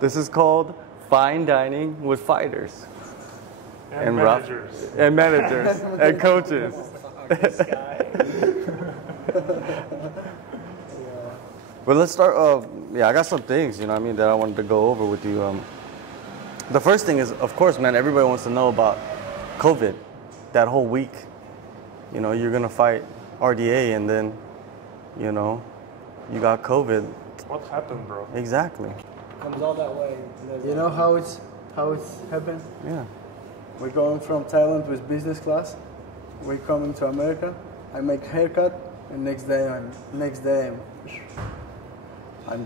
This is called Fine Dining with Fighters. And managers. And managers. And coaches. This guy. But let's start, I got some things, you know what I mean, that I wanted to go over with you. The first thing is, of course, man, everybody wants to know about COVID. That whole week, you know, you're going to fight RDA and then, you know, you got COVID. What happened, bro? Exactly. Comes all that way. You know how it's happened? Yeah. We're going from Thailand with business class. We're coming to America. I make haircut, and next day I'm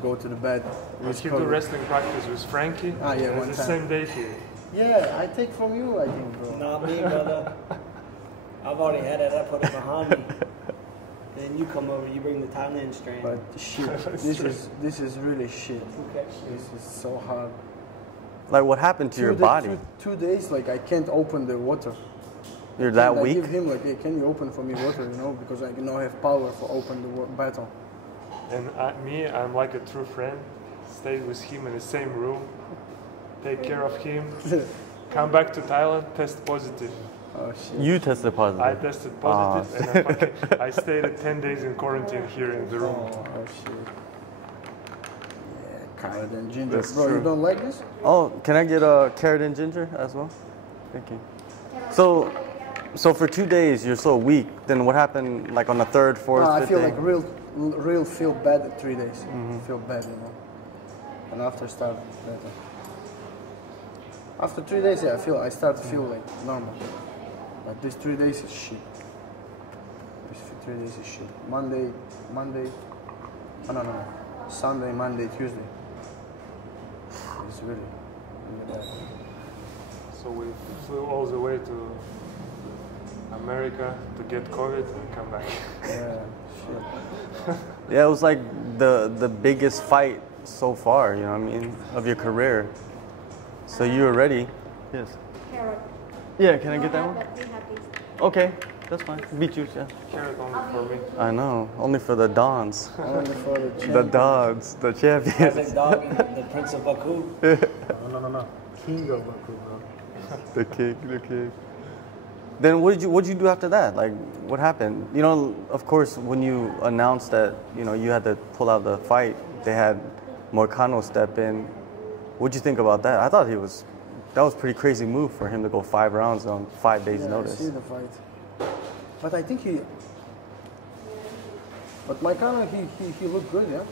go to the bed. But you do wrestling practice with Frankie? Ah, yeah, it's one the time. same day here. Yeah, I take from you, I think, bro. Not me, brother. I've already had it. I put it behind me. Then you come over, you bring the Thailand strain. But shit, this is really shit. Phuket shit. This is so hard. Like, what happened to your body? 2 days, like, I can't open the water. You're that I weak? give him, like, hey, can you open for me water, you know, because I don't have power for open the battle. And I'm like a true friend. Stay with him in the same room. Take care of him. Come back to Thailand, test positive. Oh, shit. You tested positive. I tested positive and I stayed 10 days in quarantine here in the room. Oh, shit. Yeah, carrot and ginger. That's Bro, true. you don't like this? Oh, can I get a carrot and ginger as well? Thank you. So for 2 days you're so weak. Then what happened? Like on the third, fourth, No, I fifth feel day? like real feel bad at 3 days. Feel bad, you know. And after start better. After 3 days, yeah, I start to feel like normal. But these 3 days is shit. These 3 days is shit. Monday. Oh no. Sunday, Monday, Tuesday. It's really bad. So we flew all the way to America to get COVID and come back. Yeah, shit. Yeah, it was like the biggest fight so far, you know what I mean, of your career. So you were ready. Yes. Carrot. Yeah, can I get that one? But we have these. Okay, that's fine. Beet juice, yeah. Carrot only for me. I know, only for the Dons. Only for the The champion. Dons, the champions. Classic dog and the Prince of Baku. No. King of Baku, bro. The king. Then what did you do after that? Like, what happened? You know, of course, when you announced that, you know, you had to pull out the fight, they had Moicano step in. What'd you think about that? I thought that was a pretty crazy move for him to go 5 rounds on 5 days' Yeah, notice. I see the fight. But I think But Moicano, he looked good, yeah?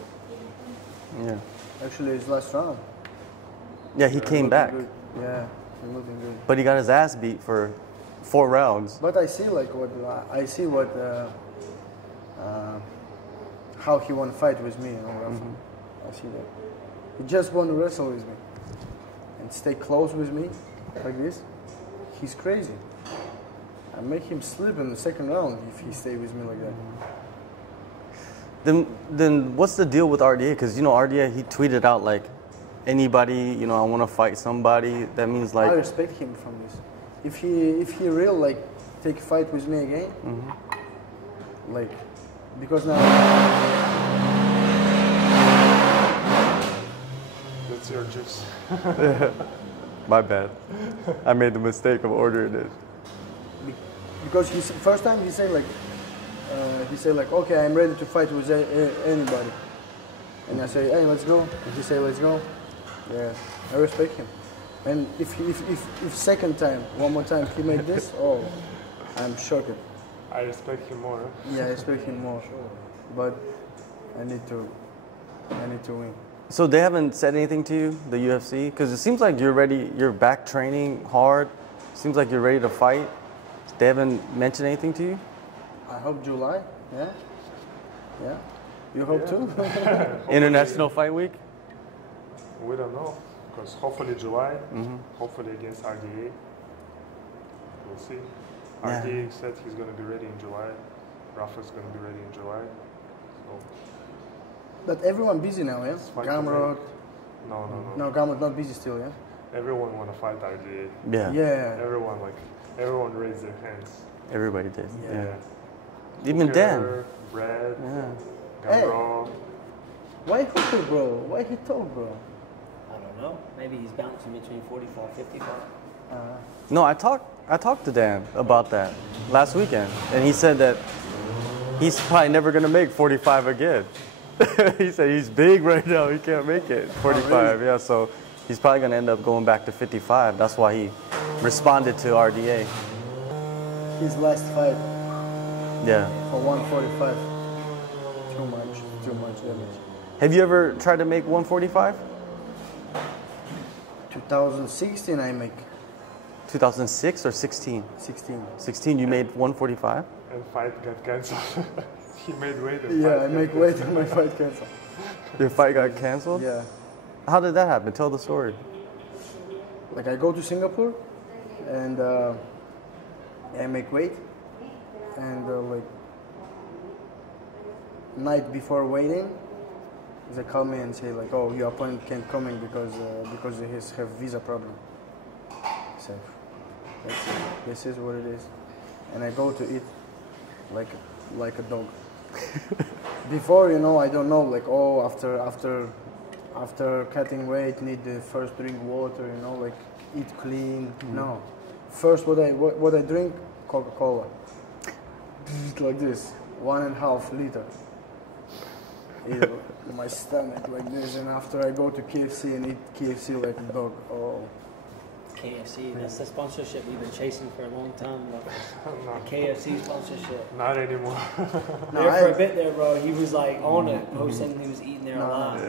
Yeah. Actually, his last round. Yeah, he came back, Good. Yeah, he's looking good. but he got his ass beat for 4 rounds. But I see how he won fight with me, you know, Rafa. I see that. He just want to wrestle with me and stay close with me like this. He's crazy. I make him slip in the second round if he stay with me like that. Then what's the deal with RDA? Because, you know, RDA, he tweeted out like, anybody, you know, I want to fight somebody. That means like... I respect him from this. If he real like take a fight with me again, like, because now That's your juice. My bad. I made the mistake of ordering it. because first time he said like okay, I'm ready to fight with anybody, and I say hey, let's go. And he say let's go. Yeah, I respect him. And if second time, one more time he made this, oh, I'm shocked. I respect him more. Yeah, I respect him more. But I need to win. So they haven't said anything to you, the UFC? Because it seems like you're ready, you're back training hard. Seems like you're ready to fight. They haven't mentioned anything to you? I hope July. Yeah. Yeah. You hope too? International Fight Week? We don't know, because hopefully July, hopefully against RDA. We'll see. Yeah. RDA said he's going to be ready in July. Rafa's going to be ready in July. So, But everyone busy now, yeah? it's fine. Gamrot. No. No, Gamrot not busy still, yeah? Everyone want to fight RDA. Yeah. Yeah. Everyone raised their hands. Everybody did. Yeah. Yeah. Even Dan. Hooker, Brad, Yeah. Hey. Gamrot. Why Hooker, bro? Why he talk, bro? I don't don't know. Maybe he's bouncing between 45, 55. No, I talked to Dan about that last weekend, and he said that he's probably never gonna make 45 again. He said he's big right now, he can't make it 45. Oh, really? Yeah, so he's probably gonna end up going back to 55. That's why he responded to RDA. His last fight Yeah. for 145. Too much damage. Have you ever tried to make 145? 2016 I make 2006 or 16? 16. 16, you made 145? And fight got cancelled. He made weight. Yeah, I make weight and my fight cancel. Your fight got canceled? Yeah. How did that happen? Tell the story. Like I go to Singapore and I make weight and like night before waiting they call me and say like, oh, your opponent can't come in because he has have visa problem. So that's it. This is what it is. And I go to eat like a dog. Before, you know, I don't know, like, oh, after cutting weight, need the first drink water, you know, like eat clean. No, first what I drink, Coca-Cola, like this, 1.5 liter. My stomach like this, and after I go to KFC and eat KFC like a dog. Oh. KFC, that's the sponsorship we've been chasing for a long time. Bro. No, The KFC sponsorship. not anymore. No, There for a bit there, bro. He was like on it, posting he was eating there a No, lot.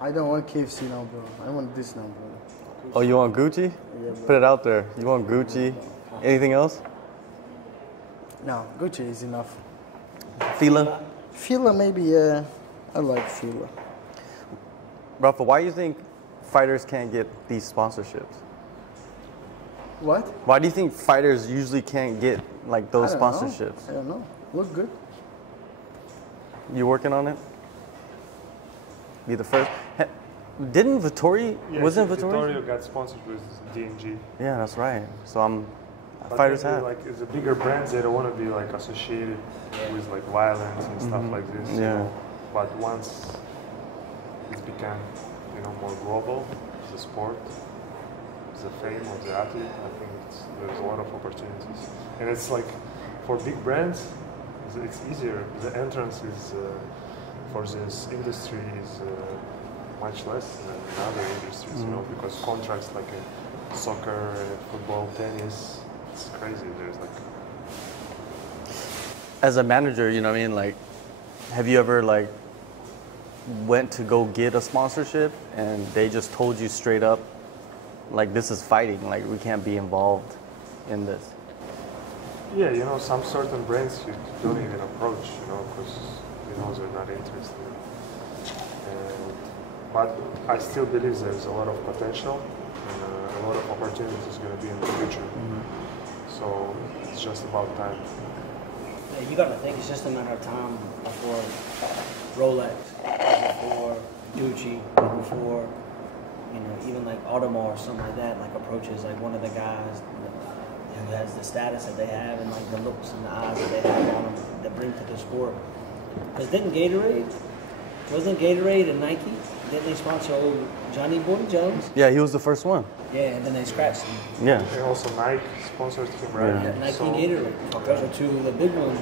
I don't want KFC now, bro. I want this now, bro. Oh, you want Gucci? Yeah, bro. Put it out there. You want Gucci? Anything else? No, Gucci is enough. Fila? Fila maybe, yeah. I like Fila. Rafa, why do you think fighters can't get these sponsorships? What? Why do you think fighters usually can't get like those I don't know. sponsorships? I don't know. Look good. You working on it? Be the first. Didn't Vittori? Yeah, Wasn't Vittori? Vittorio got sponsored with DNG. Yeah, that's right. So But fighters maybe, have. like, it's the bigger brands, they don't want to be like associated with like violence and stuff like this. you Yeah. know. But once it's become, you know, more global, the sport, the fame of the athlete, I think there's a lot of opportunities. And it's like for big brands, it's easier. The entrance is for this industry is much less than in other industries, you know, because contracts like soccer, football, tennis, it's crazy. There's like As a manager, you know what I mean? Like, have you ever like went to go get a sponsorship and they just told you straight up, like, this is fighting, like we can't be involved in this? yeah, you know, some certain brands you don't even approach, you know, because you know they're not interested. But I still believe there's a lot of potential and a lot of opportunities going to be in the future. So it's just about time. Yeah, you got to think it's just a matter of time before Rolex, before Gucci, before, you know, even like Audemars or something like that, like approaches like one of the guys who has the status that they have and like the looks and the eyes that they have on them that bring to the sport. Because wasn't Gatorade and Nike? Didn't they sponsor old Johnny Boy Jones? Yeah, he was the first one. Yeah, and then they scratched him. Yeah. And also Nike sponsors him, right? Yeah. Nike So- and Gatorade. Those are two of the big ones.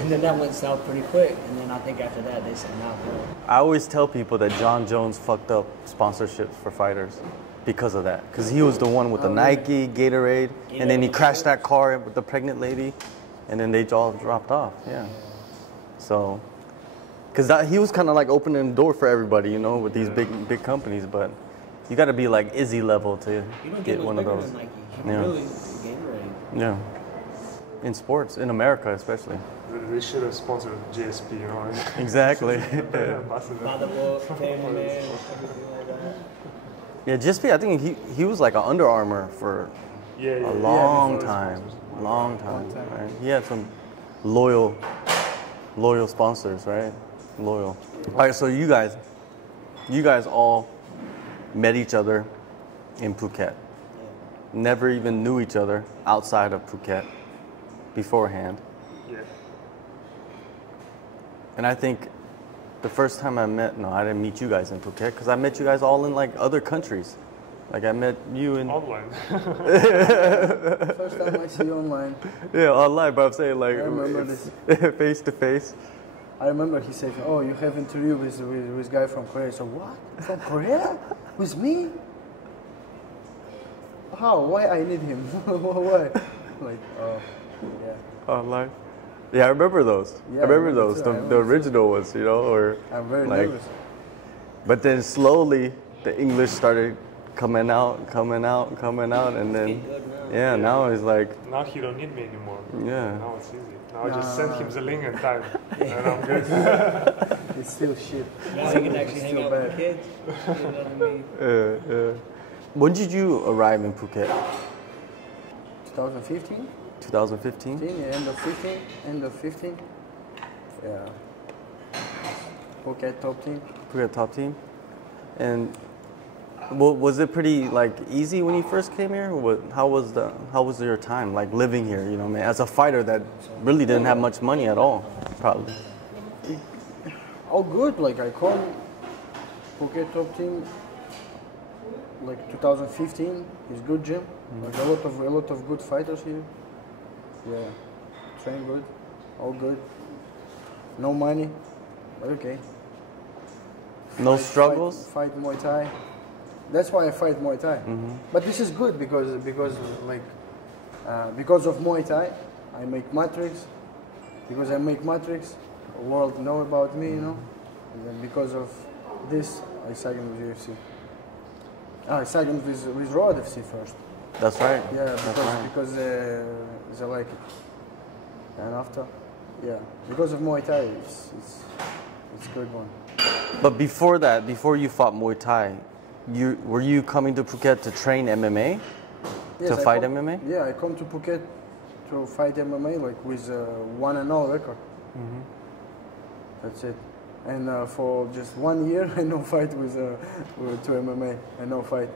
And then that went south pretty quick. And then I think after that they said, nah, bro. I always tell people that John Jones fucked up sponsorships for fighters because of that. Because he was the one with the Nike, Gatorade, and then he crashed that car with the pregnant lady, and then they all dropped off. Yeah. So, because he was kind of like opening the door for everybody, you know, with these big companies. But you got to be like Izzy level to You don't get get one of bigger those. than Nike. Yeah. Really, Gatorade. Yeah. In sports, in America especially. They should have sponsored GSP, you know. Exactly. Ambassador. By the book, Family Man, everything like that. Yeah, GSP, I think he was like an Under Armour for Yeah, a long before the time. sponsors. Long time, right? He had some loyal sponsors, right? Loyal. All right, so you guys all met each other in Phuket. Never even knew each other outside of Phuket beforehand. Yeah. And I think the first time I met, no, I didn't meet you guys in Phuket because I met you guys all in like other countries. Like I met you in Online. First time I see you online. yeah, online, but I'm saying like I remember this. face to face. I remember he said, "Oh, you have interview with guy from Korea." So what? From Korea? With me? How? Why I need him? Why? Like, oh, yeah. Online. Yeah, I remember those. Yeah, I remember I those. remember too. The original ones, you know, or I'm very like. nervous. But then slowly the English started coming out, and then Getting good now. yeah, now it's like Now he don't need me anymore. yeah. Now it's easy. Now I just send him the link and time, and I'm good. It's still shit. Now you can actually It's hang still out bad. with the kids. You know what I mean? When did you arrive in Phuket? 2015? 2015. 15, end of 15, end of 15. Yeah. Phuket top team. Phuket top team. And was it pretty like easy when you first came here? How was your time like living here? You know, man, as a fighter that really didn't have much money at all, probably. All good. Like I come Phuket top team like 2015. It's good gym. Like a lot of good fighters here. Yeah, train good, all good. No money, but okay. No struggles. Fight Muay Thai. That's why I fight Muay Thai. But this is good because of Muay Thai, I make matrix. Because I make matrix, the world know about me, you know. And then because of this, I signed with UFC. I signed with Road FC first. That's right. Yeah, That's right. because they like it. And after, yeah, because of Muay Thai, it's a good one. But before that, before you fought Muay Thai, were you coming to Phuket to train MMA? Yes, To I fight come- MMA? Yeah, I come to Phuket to fight MMA like with 1-0 record. That's it. And for just 1 year, I no fight with to MMA. I no fight.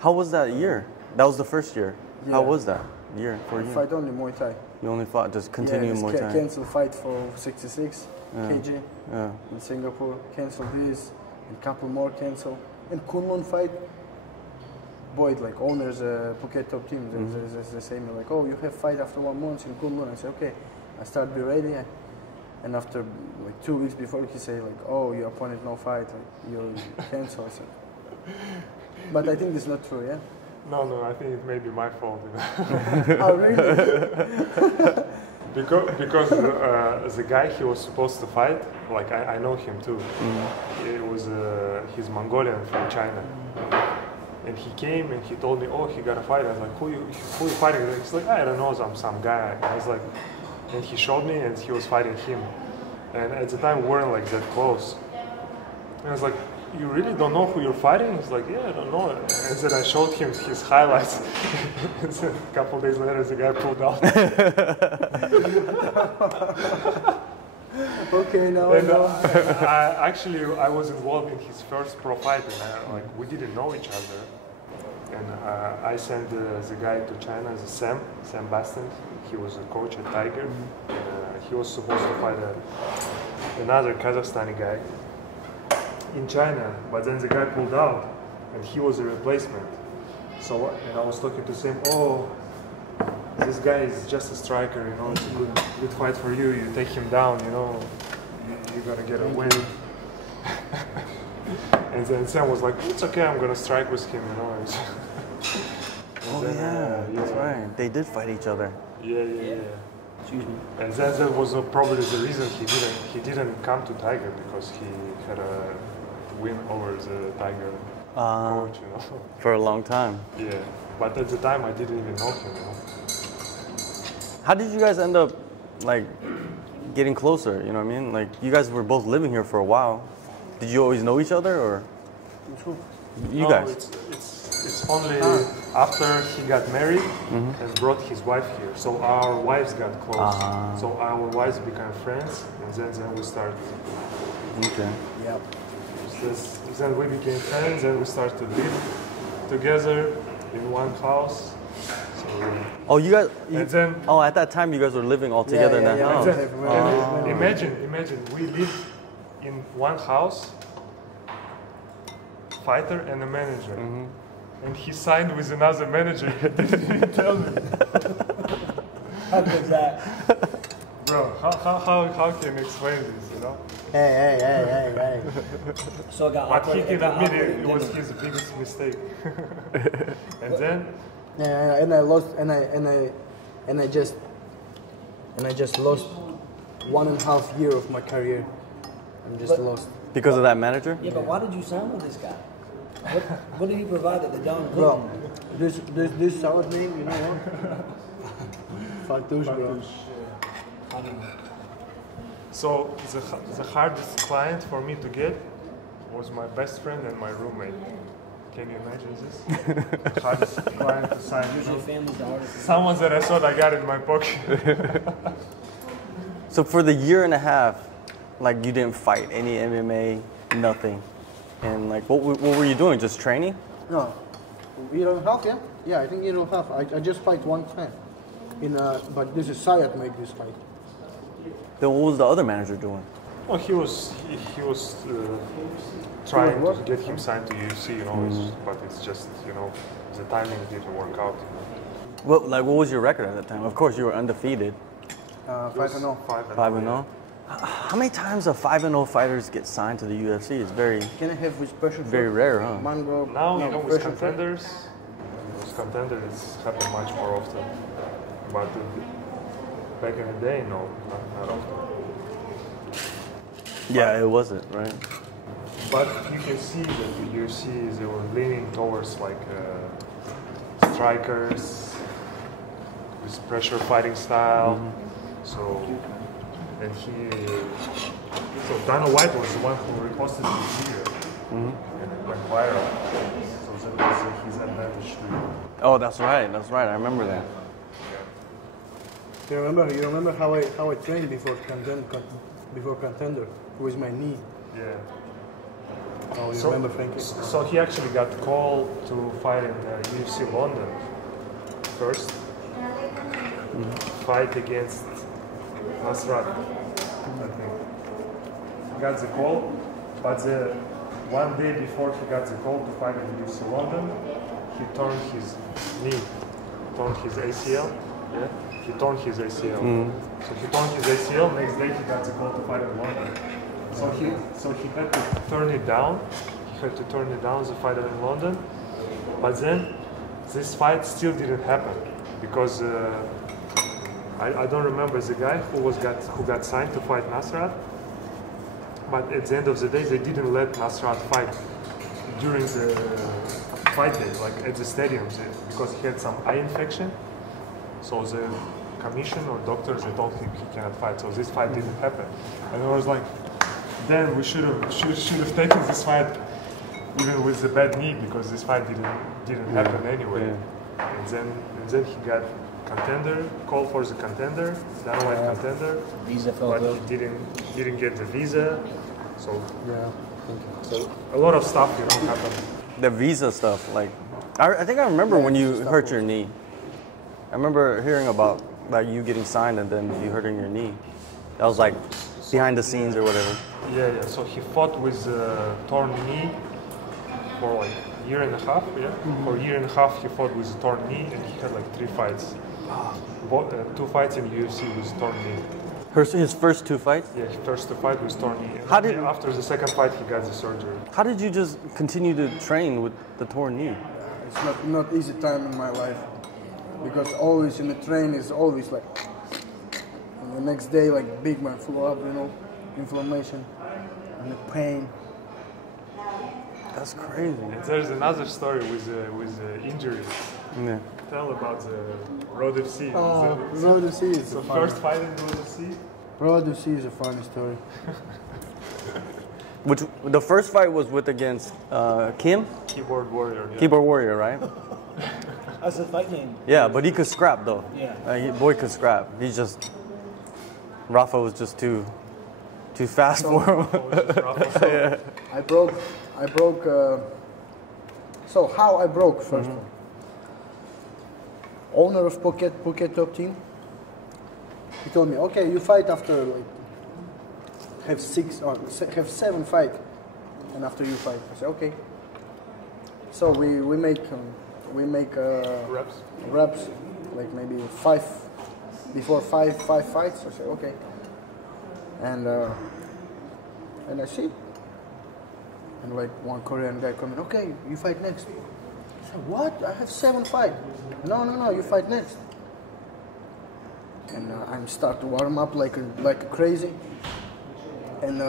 How was that year? That was the first year. How Yeah. was that year for I you? fight only Muay Thai. You only fought, just continue yeah, Muay Thai. Cancel fight for 66 kg Yeah. in Singapore. Cancel this, and couple more cancel. And Kunlun fight. Boyd, like owners, Phuket top team, they say me like, oh, you have fight after 1 month in Kunlun. I say, okay. I start be ready. And after like 2 weeks before, he say like, oh, your opponent no fight, like, you cancel. I said, but I think this is not true, yeah. No, I think it may be my fault. You know? Oh, really? because the guy he was supposed to fight, like I know him too. It was he's Mongolian from China, and he came and he told me, oh, he got a fight. I was like, who you fighting? He's like, I don't know, some guy. I was like, and he showed me, and he was fighting him. And at the time we weren't like that close. And I was like, you really don't know who you're fighting? He's like, yeah, I don't know. And then I showed him his highlights. And then a couple days later, the guy pulled out. Okay, now I And know. I was involved in his first pro fight, and we didn't know each other. And I sent the guy to China, Sam Bastant. He was a coach at Tiger. He was supposed to fight another Kazakhstani guy in China, but then the guy pulled out, and he was a replacement. So, and I was talking to Sam, oh, this guy is just a striker, you know, it's a good fight for you. You take him down, you know, you're gonna get a win. And then Sam was like, it's okay, I'm gonna strike with him, you know. Oh yeah, that's right. They did fight each other. Yeah. Excuse me. And that was probably the reason he didn't come to Tiger, because he had a win over the Tiger coach, you know. For a long time. Yeah, but at the time I didn't even know him, you know. How did you guys end up like getting closer? You know what I mean? Like you guys were both living here for a while. Did you always know each other, or you No, guys? It's only after he got married and brought his wife here. So our wives got close. So our wives became friends, and then we started. Okay. Yep. Then we became friends, and we started to live together in one house. So, Oh, you guys. and then At that time you guys were living all together in that yeah. house. And then- and imagine we lived in one house, fighter and a manager. And he signed with another manager. He didn't tell me. How good's that? Bro, how can you explain this, you know? Hey. So it got But awkward. he can got admit awkward, it was didn't his biggest mistake. And then, Yeah, and I lost, and I just lost 1.5 years of my career. I'm just lost. Because of that manager? Yeah, but why did you sign with this guy? What did he provide that they don't? Bro, this sour name, you know what? Fatush, bro. I don't know. so the hardest client for me to get was my best friend and my roommate. Can you imagine this? Hardest client to sign. Usually family's the hardest. Someone that I thought I got in my pocket. So for the year and a half, like you didn't fight any MMA, nothing. And like, what were you doing? Just training? No, year and a half, yeah? Yeah, I think year and a half. I just fight one time. But this is Sayat make this fight. Then what was the other manager doing? Well, he was trying to get him signed to UFC, you know, but it's just, you know, the timing didn't work out. You know. What was your record at that time? Of course, you were undefeated. 5-0. 5-0. How many times do 5-0 fighters get signed to the UFC? It's very, Can I have with pressure? very rare, huh? Mango. Now, you know, with pressure contenders, it's happened much more often. But back in the day, no, not often. Yeah, it wasn't, right? But you can see that the UFC, they were leaning towards like strikers with pressure fighting style. So Dana White was the one who reposted the video, and it went viral. So that was his advantage to. Oh, that's right. I remember that. You remember how I trained before contender with my knee? Yeah. Oh, you remember, Frankie? So he actually got called to fight in UFC London first. Fight against Nasrat, I think. He got the call, but one day before he got the call to fight in UFC London, he turned his knee, turned his ACL. Yeah, he turned his ACL. So he turned his ACL. Next day he got the call to fight in London. So he had to turn it down. He had to turn it down, the fight in London. But then this fight still didn't happen because I don't remember the guy who got signed to fight Nasrat. But at the end of the day, they didn't let Nasrat fight during the fight day, like at the stadium, because he had some eye infection. So the commission or doctors, they told him he cannot fight. So this fight didn't happen. And I was like, then we should have taken this fight even with the bad knee, because this fight didn't happen anyway. Yeah. And then he got contender, called for the contender, Dana White contender, Visa fell but through. he didn't get the visa. So Yeah. so a lot of stuff happened. The visa stuff, like, I think I remember when you hurt your knee. I remember hearing about like you getting signed and then you hurting your knee. That was like behind the scenes or whatever. Yeah. So he fought with torn knee for like a year and a half. Yeah. For a year and a half, he fought with torn knee, and he had like 3 fights. 2 fights in UFC with torn knee. His first 2 fights? Yeah, his first 2 fights with torn knee. And after the second fight, he got the surgery. How did you just continue to train with the torn knee? It's not easy time in my life, because always in the train is always like, and the next day like big man full up, you know, inflammation and the pain. That's crazy. And there's another story with injuries. Yeah. Tell about the Road FC. Road to see is The a funny. first fight in Road FC? Road to see is a funny story. Which the first fight was against Kim? Keyboard Warrior. Yeah. Keyboard Warrior, right? That's the fight name. Yeah, but he could scrap though. Yeah. Boy could scrap. Rafa was just too fast for him. Yeah. I broke. So how I broke first one? Owner of Phuket top team. He told me, okay, you fight after like have 7 fights, and after you fight. I say, okay. So we make reps, like maybe 5 before 5 fights. I say, okay. And I see. And like one Korean guy coming, okay, you fight next. I said, what? I have 7 fights. No, you fight next. And I'm start to warm up like crazy, and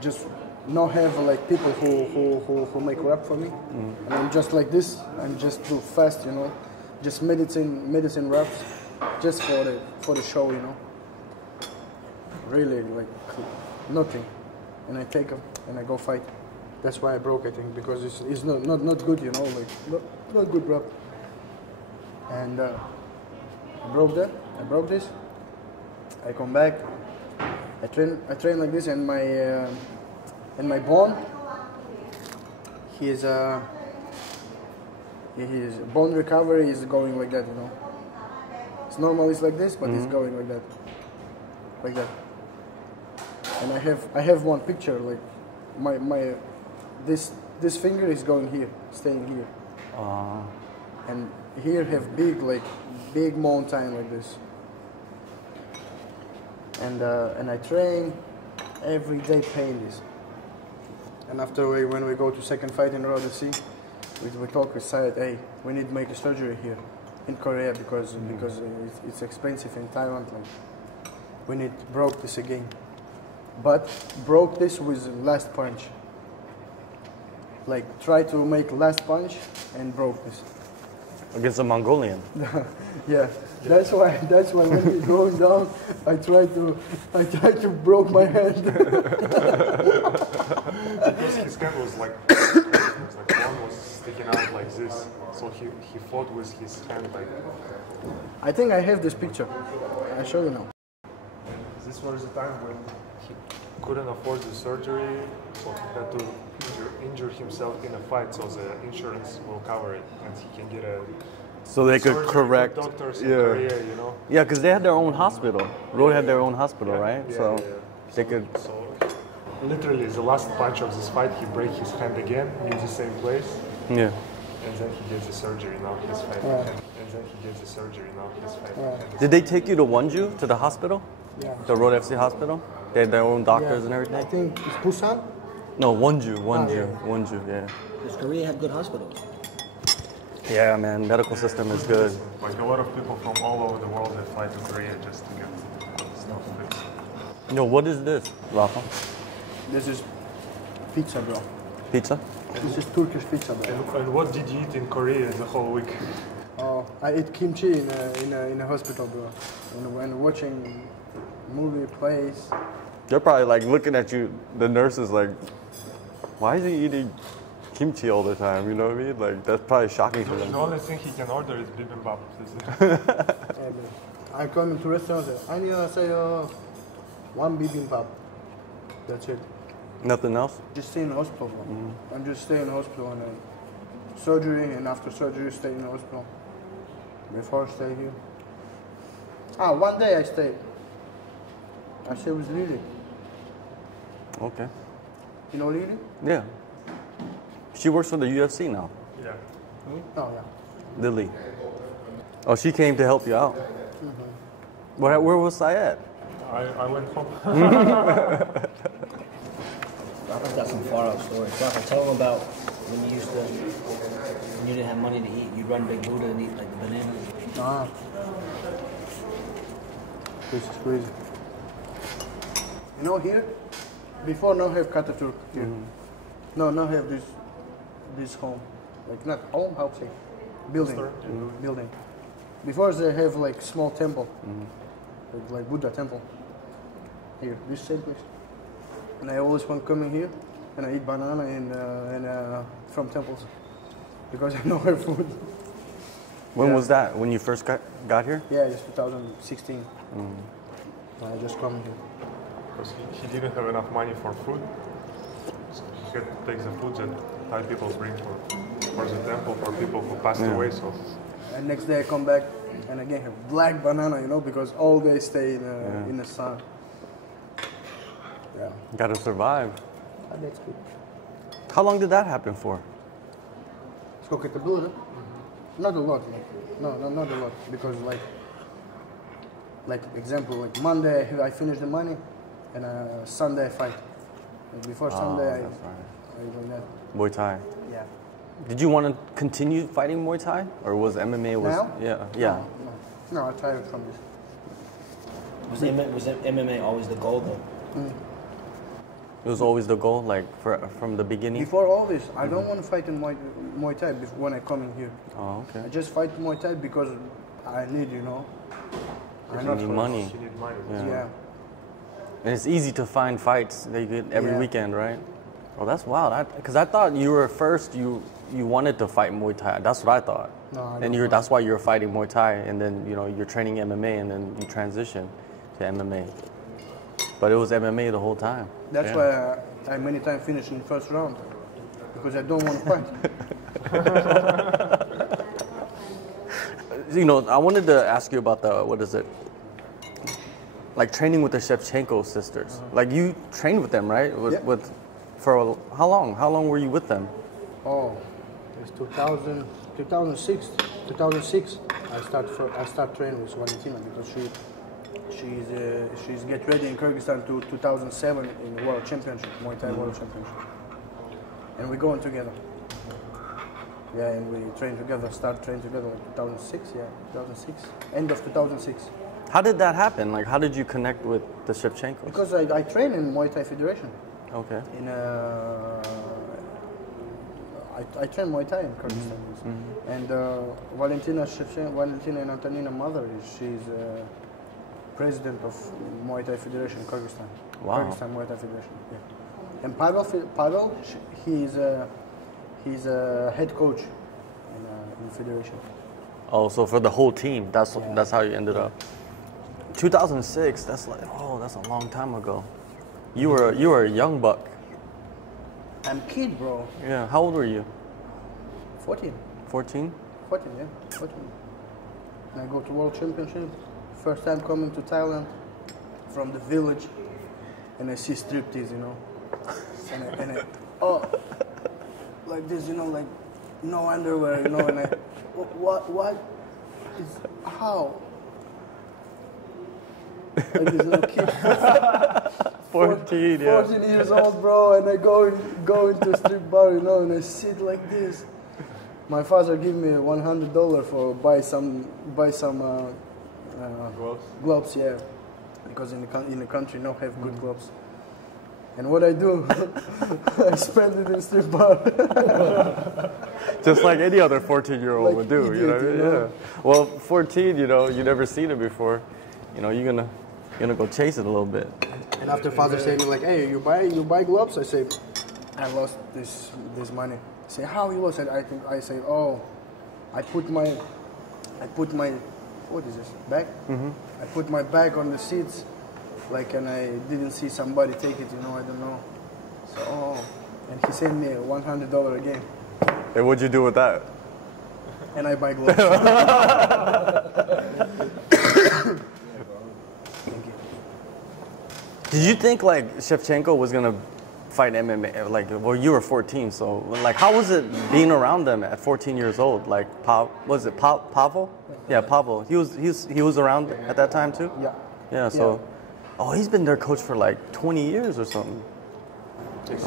just not have like people who make rap for me. And I'm just like this. I'm just too fast, you know, just medicine raps, just for the show, you know. Really like nothing, and I take them and I go fight. That's why I broke, I think, because it's not good, you know, like not good rap. And I broke that. I broke this. I come back. I train like this, and my bone. His bone recovery is going like that, you know. It's normal, it's like this, but it's going like that. And I have one picture, like my this finger is going here, staying here. And here have big mountain like this. And I train every day, pain this. And after when we go to second fight in RDA, we talk with Sayat, hey, we need to make a surgery here in Korea because it's expensive in Thailand. Like, we need to broke this again, but broke this with last punch. Like try to make last punch and broke this. Against a Mongolian. Yeah, that's why when he's going down, I try to broke my hand. Because his hand was like one was sticking out like this, so he fought with his hand like. I think I have this picture. I show you now. This was the time when he couldn't afford the surgery, so he had to injure himself in a fight, so the insurance will cover it, and he can get a. So they could correct. Doctors in Korea, you know. Yeah, because they had their own hospital. Road had their own hospital, right? Yeah, so yeah. they could. So literally, the last punch of this fight, he break his hand again in the same place. Yeah. And then he gets the surgery now. His fight. Right. And then he gets the surgery now. His fight. Right. Did they take you to Wonju, to the hospital? Yeah. The Road FC hospital? They had their own doctors and everything? I think it's Busan. No, Wonju, yeah. Wonju, yeah. Does Korea have good hospitals? Yeah, man, medical system is good. Like a lot of people from all over the world that fly to Korea just to get stuff fixed. Yo, what is this, Rafa? This is pizza, bro. Pizza? This is Turkish pizza, bro. And what did you eat in Korea the whole week? Oh, I eat kimchi in a hospital, bro. When watching movie plays. They're probably like looking at you, the nurses like, why is he eating kimchi all the time? You know what I mean? Like, that's probably shocking for them. The only thing he can order is bibimbap. Yeah, I come into restaurants. I need to say one bibimbap. That's it. Nothing else? Just stay in the hospital, bro. I'm just staying in the hospital and then surgery, and after surgery stay in the hospital. Before I stay here. One day I stayed. I stayed with Lily. Okay. You know Lily? Yeah. She works for the UFC now. Yeah. Oh yeah. Lily. Oh, she came to help you out. Where was Sayat? I went home. Rafa's got some far out stories. Rafa, tell them about when you didn't have money to eat. You'd run Big Buddha and eat like bananas. This is crazy. You know here, before now have Kataturk here. No, now have this home. Like not home, how to say? Building. Building. Before they have like small temple. Like Buddha temple. Here, this same place. And I always want coming here and I eat banana and from temples. Because I know her food. When was that? When you first got here? Yeah, it's 2016. I just come here. Because he didn't have enough money for food. So he had to take the food that Thai people bring for the temple for people who passed away. So. And next day I come back and again have black banana, you know, because all day stay in the sun. Yeah. Got to survive. That's good. How long did that happen for? Сколько это было, да? Not a lot, not a lot, because like example, like Monday I finish the money, and Sunday I fight. Like before Sunday That's right. I do that. Muay Thai. Yeah. Did you want to continue fighting Muay Thai, or was MMA Now? Yeah. No, I tired from this. Was MMA always the goal though? It was always the goal, like from the beginning. Before all this, I don't want to fight in Muay Thai when I come in here. Oh, okay. I just fight Muay Thai because I need, You not need for- money. You need money. Yeah. And it's easy to find fights that you get every Yeah. weekend, right? Oh, that's wild. Because I thought you were first. You wanted to fight Muay Thai. That's what I thought. No, I and don't that's why you're fighting Muay Thai, and then you're training MMA, and then you transition to MMA. But it was MMA the whole time. That's Yeah. why I many times finish in first round, because I don't want to fight. I wanted to ask you about like training with the Shevchenko sisters. Like you trained with them, right? Yeah. For how long? How long were you with them? Oh, it's 2006. 2006. I start training with Valentina because she's get ready in Kyrgyzstan to 2007 in the World Championship, Muay Thai World Championship, and we going together. Yeah, and we train together. Start training together in 2006. Yeah, 2006. End of 2006. How did that happen? Like, how did you connect with the Shevchenkos? Because I train in Muay Thai Federation. Okay. I train Muay Thai in Kyrgyzstan, and Valentina Shevchenko, Valentina and Antonina mother, she's president of Muay Thai Federation in Kyrgyzstan. Wow. Kyrgyzstan Muay Thai Federation. Yeah. And Pavel, he's a head coach in the federation. Oh, so for the whole team, that's how you ended up. 2006. That's a long time ago. You were a young buck. I'm kid, bro. Yeah. How old were you? 14. 14. 14, yeah. 14. And I go to World Championship. First time coming to Thailand from the village, and I see striptease, and I like this, like no underwear, and I, what is, how? Like this little kid. 14, 14 years old, bro, and I go into a strip bar, and I sit like this. My father give me $100 for buy some gloves, yeah, because in the country no have good gloves. And what I do, I spend it in strip bar. Just like any other 14-year-old Like would do, idiot, Yeah. Well, 14, you never seen it before. You're gonna go chase it a little bit. And after father say me like, hey, you buy gloves? I say, I lost this money. I say, how you lost it? I say, oh, I put my what is this, bag? Mm-hmm. I put my bag on the seats, and I didn't see somebody take it, I don't know. So, and he sent me $100 again. And what'd you do with that? And I buy gloves. Thank you. Did you think Shevchenko was gonna fight MMA? Well, you were 14, so how was it being around them at 14 years old? Was it Pavel? Yeah, Pavel. He was around at that time too. Yeah. Yeah. So, oh, he's been their coach for 20 years or something. Since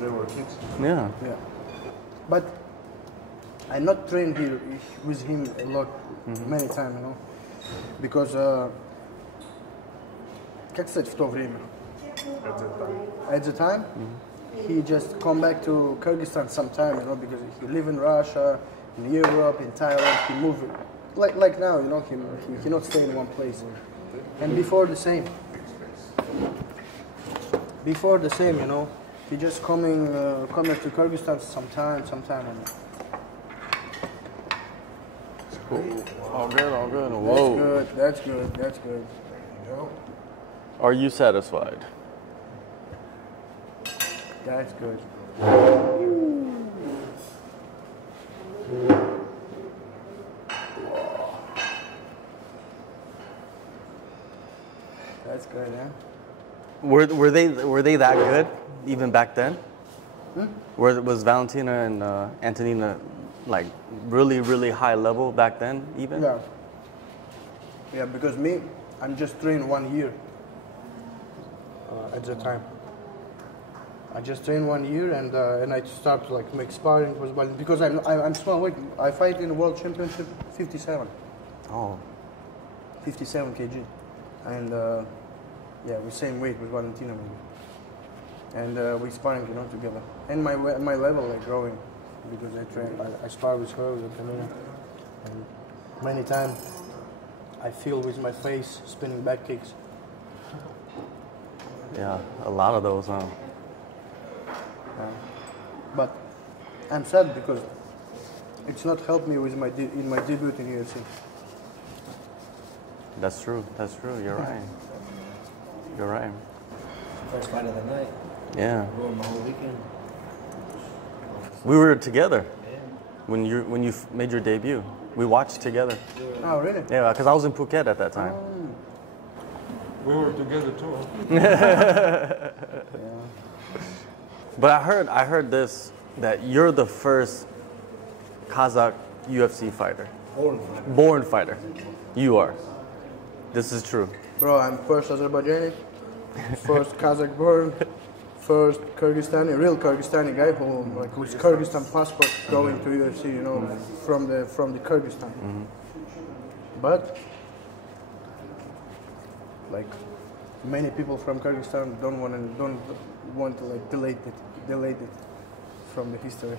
they were kids. Yeah. Yeah. But I not trained here with him a lot, many times, because как сказать в то время? At the time, he just come back to Kyrgyzstan sometime, because he live in Russia, in Europe, in Thailand. He moved like now, he cannot stay in one place. And before the same, he just coming to Kyrgyzstan sometime. Cool. All good. Whoa. That's good. Are you satisfied? That's good. That's good, huh? Were they that good even back then? Was Valentina and Antonina like really high level back then even? Yeah. Yeah, because me, I'm just trained 1 year at the time. I just trained 1 year and I start to like make sparring with Valentina because I'm small weight. I fight in the world championship 57. Oh. 57 kg, and yeah, we same weight with Valentina maybe. And we sparring, together. And my level like growing because I spar with her with Camila, and many times I feel with my face spinning back kicks. Yeah, a lot of those, huh? But I'm sad because it's not helped me with in my debut in UFC. That's true. You're right. First fight of the night. Yeah. Ruined my whole weekend. We were together Yeah. when you made your debut. We watched together. Oh, really? Yeah, because I was in Phuket at that time. We were together too. Yeah. But I heard this, that you're the first Kazakh UFC fighter. Born fighter. You are. This is true. Bro, I'm first Azerbaijani, first Kazakh born, first Kyrgyzstani, real Kyrgyzstani guy who like with Kyrgyzstan passport going to UFC, from the Kyrgyzstan. Mm-hmm. But like many people from Kyrgyzstan don't want to like delete it from the history.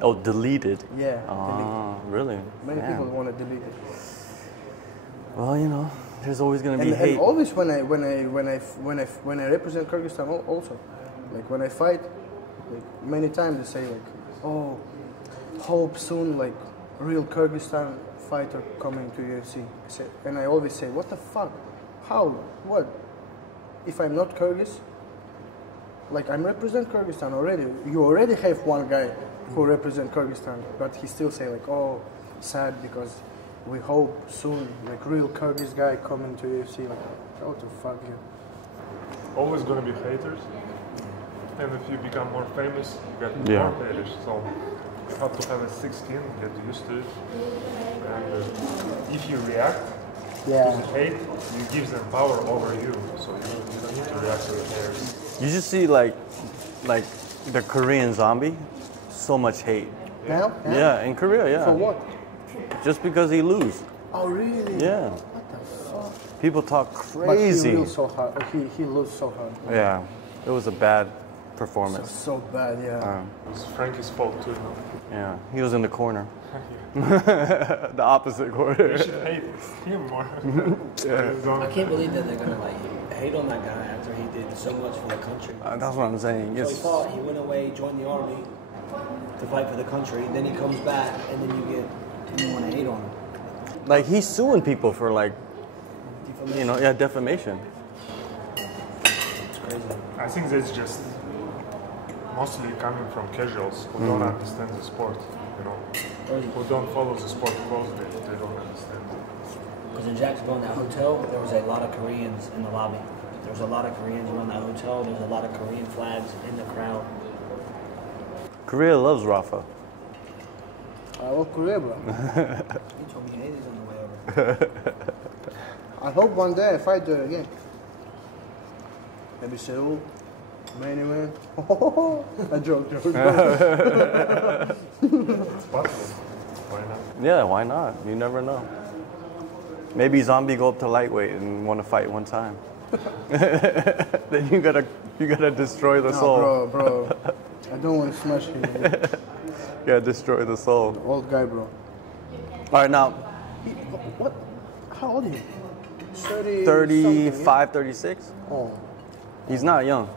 Oh, deleted? Yeah. Oh, really? Many Man. people want to delete it. Well, there's always going to be hate. And always when I represent Kyrgyzstan also, like when I fight, like many times they say like, oh, hope soon like real Kyrgyzstan fighter coming to UFC. And I always say, what the fuck? How? What? If I'm not Kyrgyz, like I'm represent Kyrgyzstan already. You already have one guy who represent Kyrgyzstan, but he still say like, oh, sad because we hope soon like real Kyrgyz guy coming to UFC. Like, what the fuck, you? Always gonna be haters, and if you become more famous, you get Yeah. more haters. So you have to have a thick skin, get used to it, and if you react to the hate, you give them power over you. So you don't need to react to the haters. You just see like the Korean zombie, so much hate. Now? Yeah, in Korea, yeah. For what? Just because he lose. Oh, really? Yeah. What the fuck? People talk But crazy. he lose so hard. He lose so hard. Yeah, it was a bad performance. So bad, yeah. It was Frankie's fault too. No? Yeah, he was in the corner. The opposite corner. You should hate him more. I can't believe that they're gonna like hate on that guy after he did so much for the country. That's what I'm saying. So he fought, he went away, joined the army to fight for the country. Then he comes back, and then you want to hate on him. Like he's suing people for like, Defamation. defamation. It's crazy. I think that's just mostly coming from casuals who don't understand the sport, who don't follow the sport closely, they don't understand. Because in Jacksonville, in that hotel, there was a lot of Koreans in the lobby. There was a lot of Koreans around that hotel. There was a lot of Korean flags in the crowd. Korea loves Rafa. I love Korea, bro. He told me he hated on the way over. I hope one day I fight there again. Maybe Seoul, main event. A joke. It's possible. Why not? Yeah, why not? You never know. Maybe Zombie go up to lightweight and want to fight one time. Then you gotta destroy the soul. No, bro. I don't want to smash him. You gotta destroy the soul. Old guy, bro. All right, now What? How old is he? 30 35, 36. Oh. He's not young,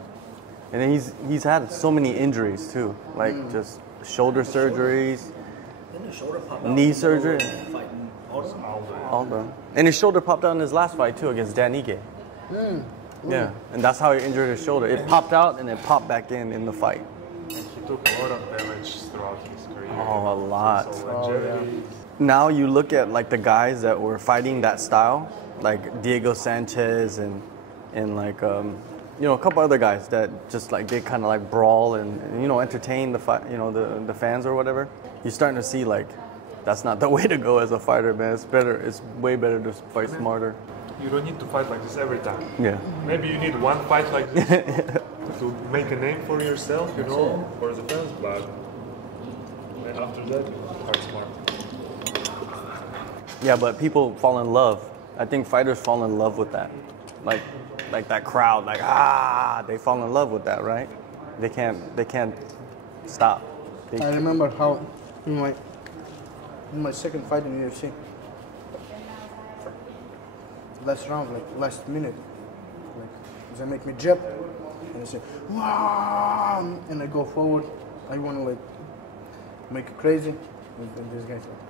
and then he's had so many injuries too, like just shoulder surgeries, Then the shoulder popped out. knee surgery. Fighting Aldo. All done. And his shoulder popped out in his last fight too against Dan Ige. Yeah, and that's how he injured his shoulder. It popped out and then popped back in the fight. And he took a lot of damage throughout his career. Oh, a lot. So longevity. Now you look at like the guys that were fighting that style, like Diego Sanchez and and like you know, a couple other guys that just like they kind of like brawl and you know, entertain the the fans or whatever. You're starting to see like that's not the way to go as a fighter, man. It's better. It's way better to fight smarter. You don't need to fight like this every time. Yeah. Maybe you need one fight like this to make a name for yourself, you know, for the fans. But after that, you fight smart. Yeah, but people fall in love. I think fighters fall in love with that, like that crowd, like they fall in love with that, right? They can't stop. I remember how in my second fight in UFC, last round, like last minute, like they make me jab, and I say, wow, and I go forward. I want to like make it crazy, and this guy's like,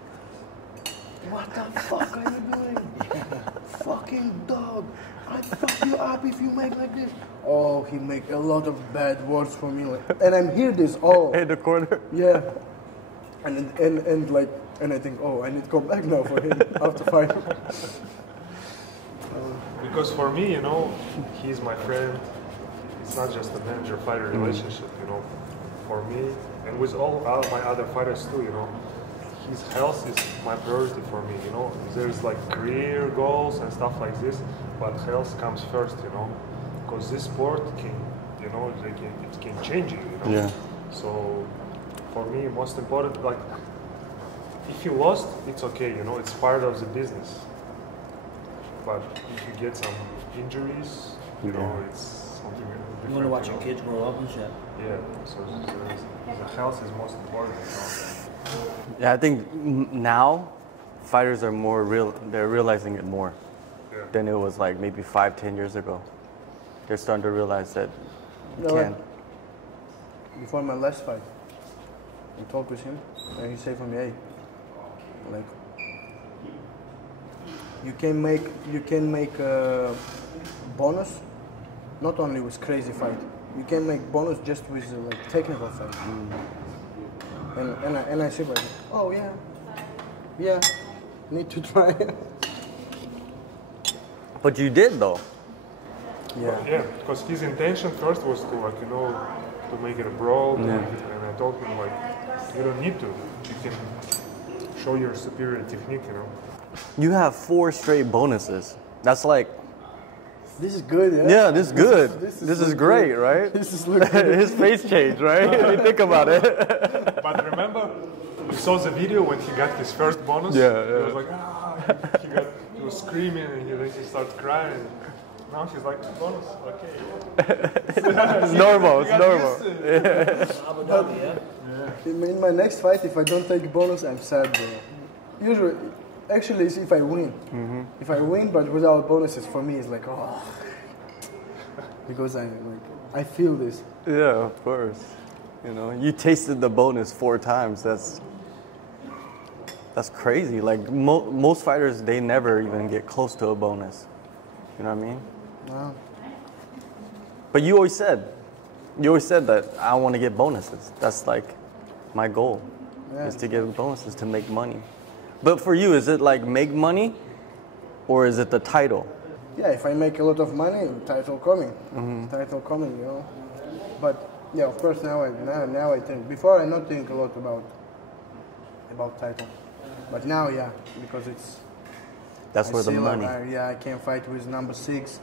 what the fuck are you doing? Fucking dog! I fuck you up if you make like this. Oh, he make a lot of bad words for me, like, and I'm hear this all. In the corner. Yeah, and like, and I think, oh, I need to come back now for him after fight. Because for me, you know, he's my friend. It's not just a manager-fighter relationship, you know. For me, and with all my other fighters too, you know, his health is my priority for me, you know. There's like career goals and stuff like this, but health comes first, you know, because this sport can, you know, it can change you, you know. Yeah. So for me, most important, like, if you lost, it's okay, you know, it's part of the business. But if you get some injuries, you know, it's something different. You want to watch your kids grow up and shit. Yeah, so the health is most important, you know. Yeah, I think now fighters are more real. They're realizing it more than it was like maybe 5-10 years ago. They're starting to realize that you can. Before my last fight, I talked with him, and he said for me, hey, like, you can make a bonus, not only with crazy fight. You can make bonus just with like technical fight. And I said like, oh yeah, need to try. But you did though. Yeah, because his intention first was to, like, you know, to make it a brawl, and I told him, like, you don't need to. You can show your superior technique, you know. You have 4 straight bonuses. That's like, this is good, yeah? yeah, this is good. This is great, good. right? This is looking His face changed, right? You think about it. But remember, you saw the video when he got his first bonus? Yeah. He was like, he was screaming, and then he started crying. Now she's like, bonus, okay. It's normal, it's normal. Abu Dhabi, yeah? In my next fight, if I don't take bonus, I'm sad, bro. Usually, actually, it's if I win. If I win, but without bonuses, for me, it's like, oh. Because I feel this. Yeah, of course. You know, you tasted the bonus 4 times. That's crazy. Like most fighters, they never even get close to a bonus. You know what I mean? Wow. But you always said that I want to get bonuses. That's like my goal, is to get bonuses to make money. But for you, is it like make money, or is it the title? Yeah, if I make a lot of money, title coming. Title coming, you know. But yeah, of course now I think. Before I not think a lot about title, but now yeah, because it's. That's where the money. Like, I can fight with number 6.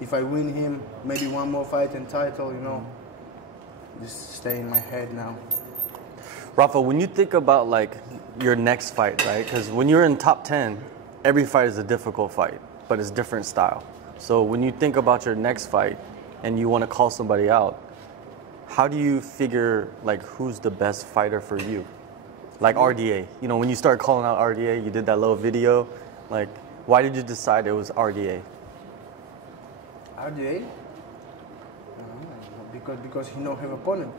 If I win him, maybe one more fight and title, you know. Just stay in my head now. Rafa, when you think about like your next fight, right? Because when you're in top 10, every fight is a difficult fight, but it's different style. So when you think about your next fight and you want to call somebody out, how do you figure like who's the best fighter for you? Like RDA, you know, when you start calling out RDA, you did that little video. Like, why did you decide it was RDA? RDA? Because he no have opponent,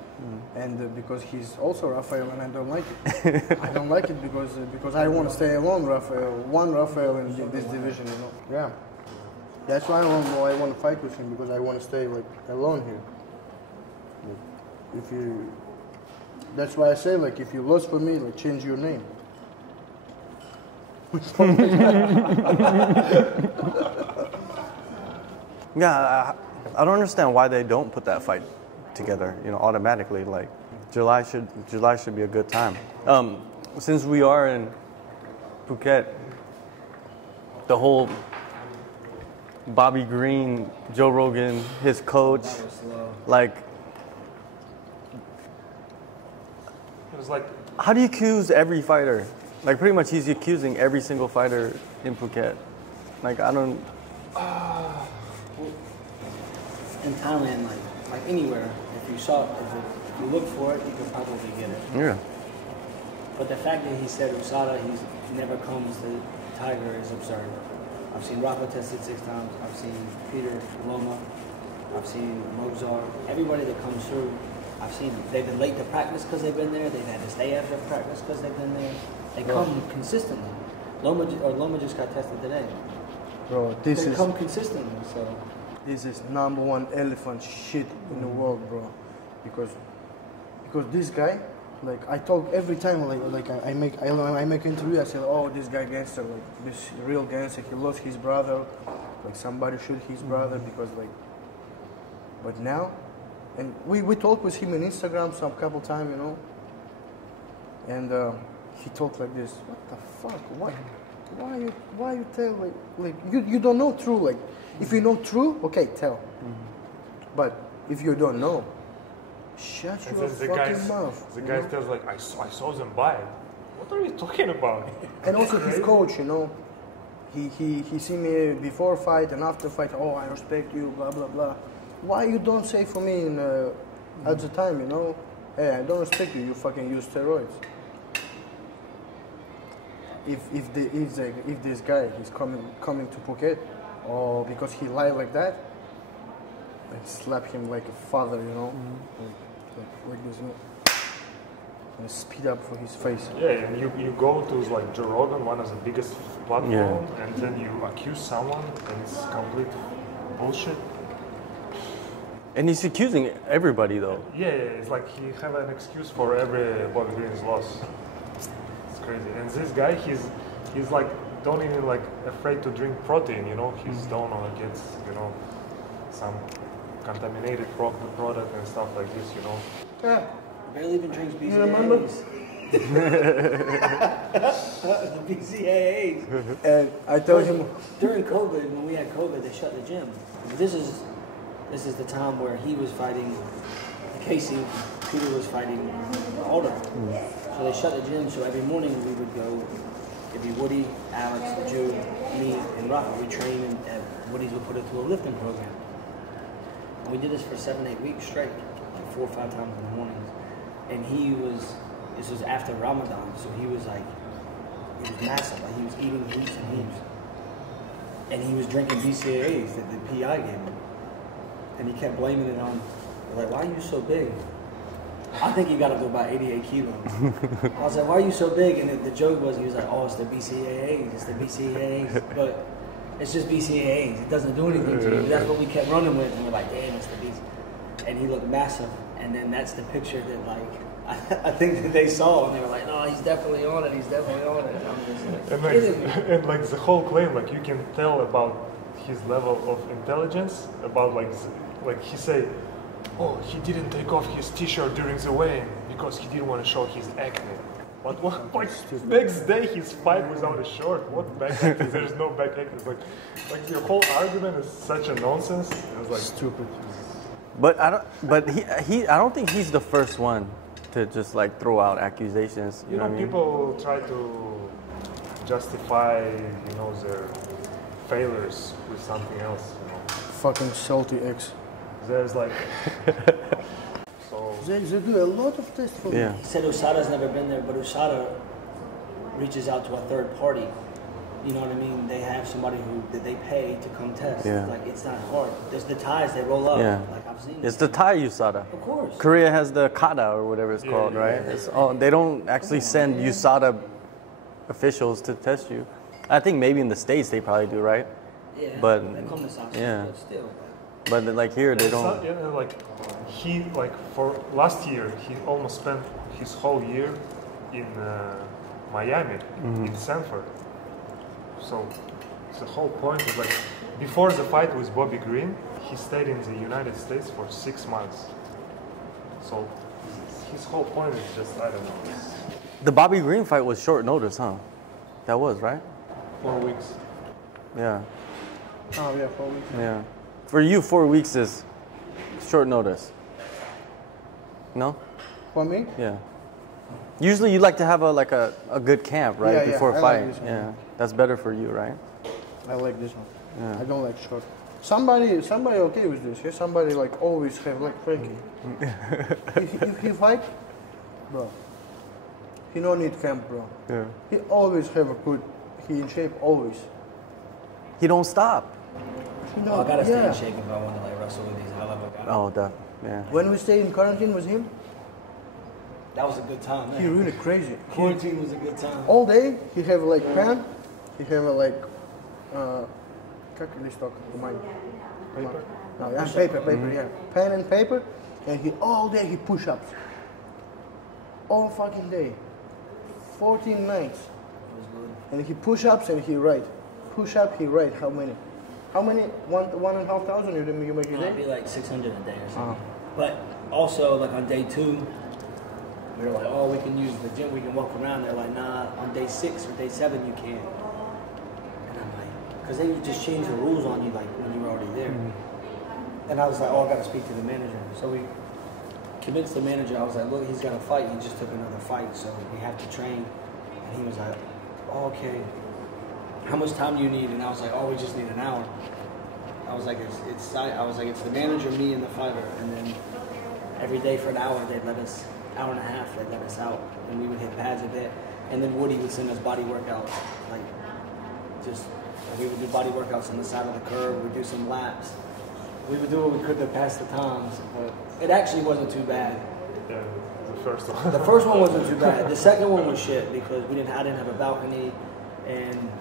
and because he's also Rafael, and I don't like it. I don't like it because I want to stay alone, Rafael in this division, you know. Yeah, that's why I want to fight with him, because I want to stay like alone here. That's why I say, like, if you lost for me, like, change your name. Yeah, I don't understand why they don't put that fight together, automatically. Like July should be a good time. Since we are in Phuket, the whole Bobby Green, Joe Rogan, his coach, like, it was like, how do you accuse every fighter? Like, pretty much he's accusing every single fighter in Phuket. Like, I don't. In Thailand, like anywhere, if you look for it, you can probably get it. Yeah. But the fact that he said USADA, he never comes to Tiger is absurd. I've seen Rafa tested 6 times. I've seen Peter Loma. I've seen Mozart. Everybody that comes through, I've seen them. They've been late to practice because they've been there. They've had to stay after practice because they've been there. They come consistently. Loma just got tested today. Bro, They come consistently, so. This is #1 elephant shit in the world, bro. Because this guy, like I talk every time, like I make interview. I say, oh, this guy gangster, like this real gangster. He lost his brother, like somebody shoot his brother because like. But now, and we talked with him on Instagram some couple times, and he talked like this. What the fuck? What? Why you tell like you don't know true like. If you know true, okay, tell. But if you don't know, shut your fucking mouth. The guy tells like, I saw them buy it. What are you talking about? And also his coach, he see me before fight and after fight. Oh, I respect you, blah blah blah. Why you don't say for me at the time, Hey, I don't respect you. You fucking use steroids. If this guy is coming to Phuket. Oh, because he lied like that, I slap him like a father, like this, and speed up for his face. Yeah, and you go to like Joe Rogan, one of the biggest platforms, and then you accuse someone, and it's complete bullshit. And he's accusing everybody, though. Yeah, it's like he have an excuse for every Bobby Green's loss. It's crazy. And this guy, he's like, don't even like afraid to drink protein, His donor gets, some contaminated product and stuff like this, Yeah. Barely even drinks BCAAs. You remember? The BCAAs. And I told him during COVID, when we had COVID, they shut the gym. This is the time where he was fighting Casey, Peter was fighting Alder. So they shut the gym. So every morning we would go. It'd be Woody, Alex, the Jew, me, and Rafa. We train, and Woody's would put us through a lifting program. And we did this for 7-8 weeks straight, like 4 or 5 times in the mornings. And this was after Ramadan, so he was massive. Like he was eating heaps and heaps. And he was drinking BCAAs that the PI gave him. And he kept blaming it on, like, why are you so big? I think he got up to about 88 kilos. I was like, why are you so big? And the joke was, he was like, oh, it's the BCAAs, it's the BCAAs. But it's just BCAAs. It doesn't do anything to you. That's what we kept running with. And we're like, damn, it's the BCAAs. And he looked massive. And then that's the picture that, like, I think that they saw. And they were like, no, he's definitely on it. He's definitely on it. And I'm just like, and like the whole claim, like you can tell about his level of intelligence, about like he say, oh, he didn't take off his t-shirt during the weigh-in because he didn't want to show his acne. But what, like next day he's fight without a shirt. What back acne? There's no back acne. It's like your whole argument is such a nonsense. It was like stupid. But I don't think he's the first one to just like throw out accusations. You know what I mean? People try to justify, their failures with something else. fucking salty eggs. There's like, so They do a lot of tests for Yeah. He said USADA's never been there, but USADA reaches out to a third party. You know what I mean? They have somebody that they pay to come test. Yeah. Like, it's not hard. There's the ties, they roll up. Yeah. Like, I've seen It's the Thai USADA. Of course. Korea has the Kata or whatever it's called, right? It's they don't actually send USADA officials to test you. I think maybe in the States they probably do, right? Yeah. But they come to South yeah. but still. But like here they don't. He for last year he almost spent his whole year in Miami in Sanford. So the whole point is like before the fight with Bobby Green, he stayed in the United States for 6 months. So his whole point is just, I don't know. The Bobby Green fight was short notice, huh? That was, right? 4 weeks. Yeah. Oh yeah, 4 weeks. Yeah. For you, 4 weeks is short notice. No? For me? Yeah. Usually you like to have a good camp, right? Yeah, Before I a like fight. this one. Yeah. That's better for you, right? I like this one. Yeah. I don't like short. Somebody okay with this. Yeah, somebody like always have like Frankie. if he fight, bro, he no need camp, bro. Yeah. He always have a good. He in shape always. He don't stop. He Oh, I gotta stay yeah. in shape if I want to like wrestle with these high level guys. Oh, that. Yeah. When we stayed in quarantine with him, That was a good time, he man. really crazy. Quarantine was a good time. All day he have like pen, he have like как листок бумаги? Paper? No, yeah, paper, yeah. Pen and paper, and he all day he push-ups. All fucking day. 14 nights. It was good. And he push-ups and he write. Push-up, he write how many? How many? 1,500 you make a It'd be day? like 600 a day or something. Uh-huh. But also, like on day 2, we were like, oh, we can use the gym, we can walk around. They're like, nah, on day 6 or day 7 you can't. And I'm like, because they would just change the rules on you like when you were already there. And I was like, oh, I got to speak to the manager. So we convinced the manager. I was like, look, he's got a fight. He just took another fight, so we have to train. And he was like, oh, okay. How much time do you need? And I was like, oh, we just need an hour. I was like, it's the manager, me, and the fighter. And then every day for an hour, they'd let us, hour and a half, they'd let us out. And we would hit pads a bit. And then Woody would send us body workouts. Like, just, we would do body workouts on the side of the curb. We'd do some laps. We would do what we could to pass the times. But it actually wasn't too bad. Yeah, the first one. The first one wasn't too bad. The second one was shit because I didn't have a balcony, and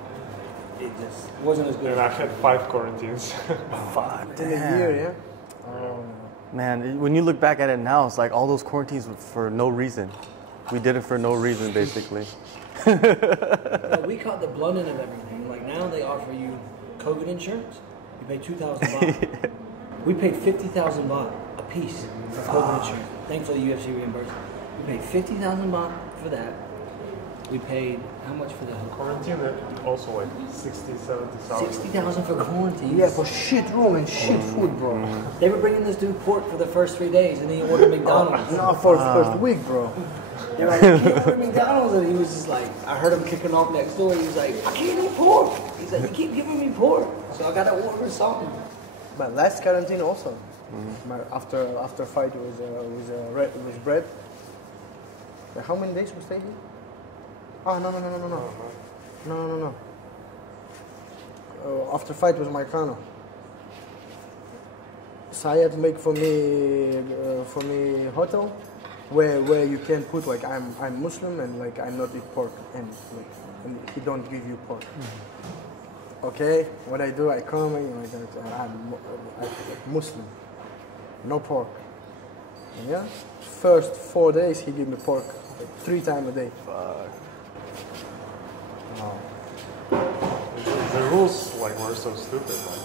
it just wasn't as good. And I had 5 quarantines. Fuck, In a damn. year, yeah? Man, when you look back at it now, it's like all those quarantines were for no reason. We did it for no reason, basically. Well, we caught the blunt end of everything. Like now they offer you COVID insurance. You pay 2,000 baht. We paid 50,000 baht a piece for COVID insurance. Thankfully, UFC reimbursed. We paid 50,000 baht for that. We paid how much for the Quarantine, also like 60, 70,000. 60,000 for quarantine. Yeah, for shit room and shit food, bro. They were bringing this dude pork for the first 3 days, and then he ordered McDonald's. Not for the first week, bro. They're like, you can't order McDonald's, and he was just like, I heard him kicking off next door. He was like, I can't eat pork. He's like, you keep giving me pork, so I gotta order something. But last quarantine also. After fight with bread. Like, how many days we stay here? Oh no. After fight with Moicano. Sayat make for me hotel where you can put like I'm Muslim and like I'm not eat pork and like and he don't give you pork. Okay, what I do, I come and like, I'm Muslim, no pork. And yeah, first 4 days he give me pork like 3 times a day. Fuck. Wow. The rules like were so stupid. Like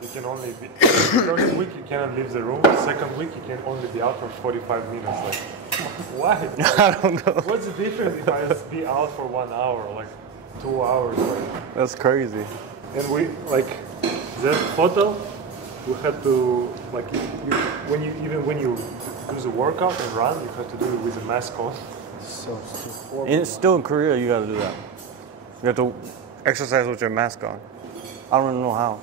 you can only be first week you cannot leave the room. Second week you can only be out for 45 minutes. Like why? I don't know. What's the difference if I just be out for 1 hour, like 2 hours? Like, That's crazy. and we like that hotel. You had to like when you do the workout and run, you have to do it with a mask on. So stupid. Still in Korea, you gotta do that. You have to exercise with your mask on. I don't even know how,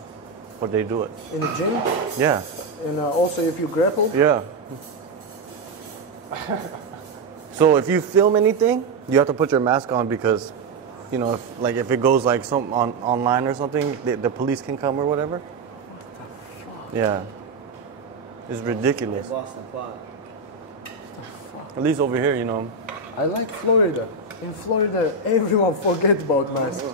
but they do it. In the gym, Yeah. and also if you grapple, Yeah. So if you film anything, you have to put your mask on because, you know, if it goes like some online or something, the police can come or whatever. Yeah. It's ridiculous. They lost the plot. At least over here, you know. I like Florida. In Florida, everyone forget about mask.